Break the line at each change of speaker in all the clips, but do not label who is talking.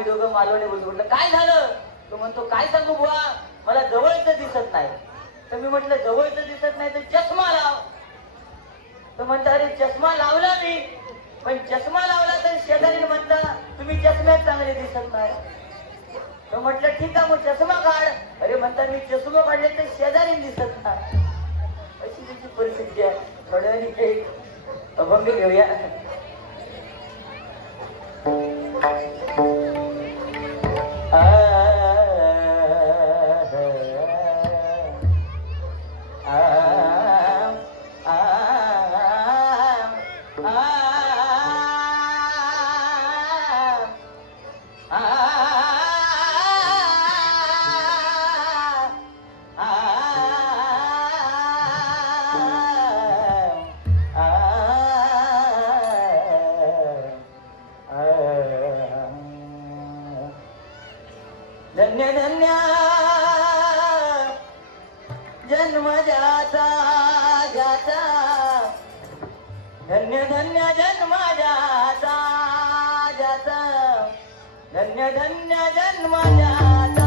आम्ही दोघं मालवणी बोलतो. म्हटलं काय झालं? तो म्हणतो काय सांगू बुवा? मला जवळच दिसत नाही. तर मी म्हटलं जवळच दिसत नाही तर चष्मा लाव. तर म्हणता अरे चष्मा लावला मी. पण चष्मा लावला तर शेजारी म्हणता तुम्ही चष्म्यात चांगले दिसत नाही. तर म्हटलं ठीक आहे मग चष्मा काढ. अरे म्हणता मी चष्मा काढले तर शेजारी दिसत नाही. अशी त्याची परिस्थिती आहे. थोड्या वेळाने काही अभंग घेऊया. धन्य जन्म जाता. जाता धन्य धन्य जन्म जाता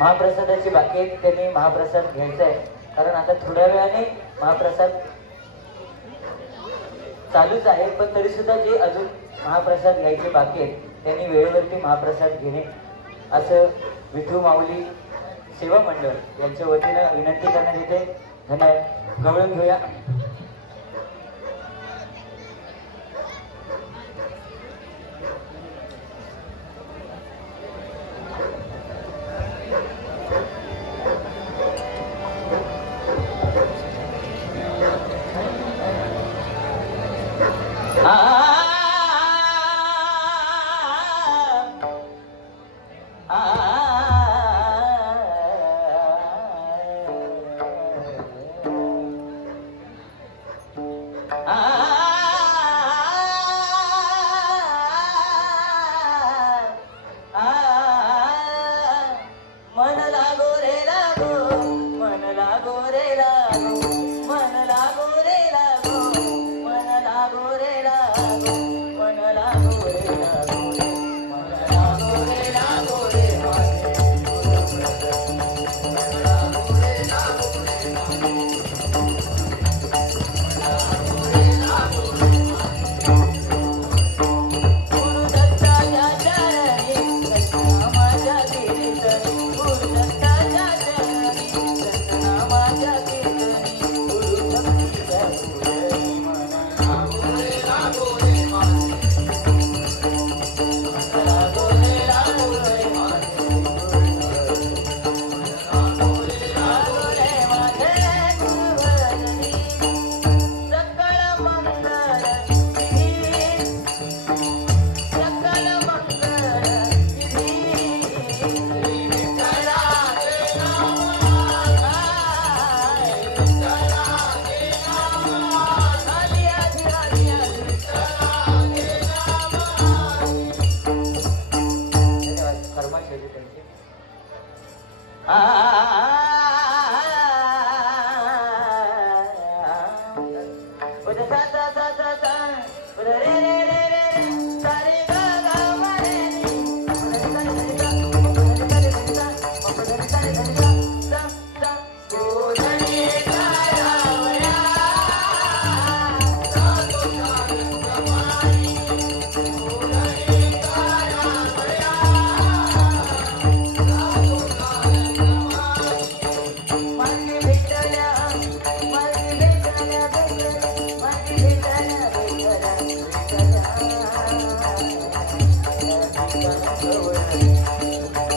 महाप्रसादाची बाकी आहेत त्यांनी महाप्रसाद घ्यायचा आहे. कारण आता थोड्या वेळाने महाप्रसाद चालूच आहे पण तरी सुद्धा जे अजून महाप्रसाद घ्यायचे बाकी आहेत त्यांनी वेळेवरती महाप्रसाद घेणे. असं विठू माऊली सेवा मंडळ यांच्या वतीनं विनंती करण्यात येते. धन्यवाद. गवळून घेऊया. ТВ.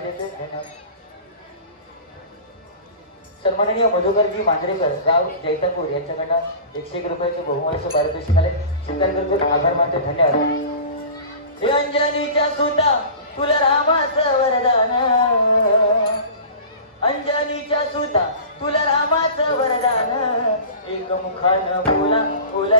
भुवांकडे वारी सन्माननीय मधुकरजी मांजरेकर राव जैतापूर यांच्याकडनं एकशे एक रुपयाचे बहुमूल्य पारितोषिक आले. स्वीकार करतो आभार मानतो धन्यवाद. अंजनीच्या सुता तुला रामाचं वरदान. अंजनीच्या सुता तुला रामाचं वरदान एक मुखान बोला बोला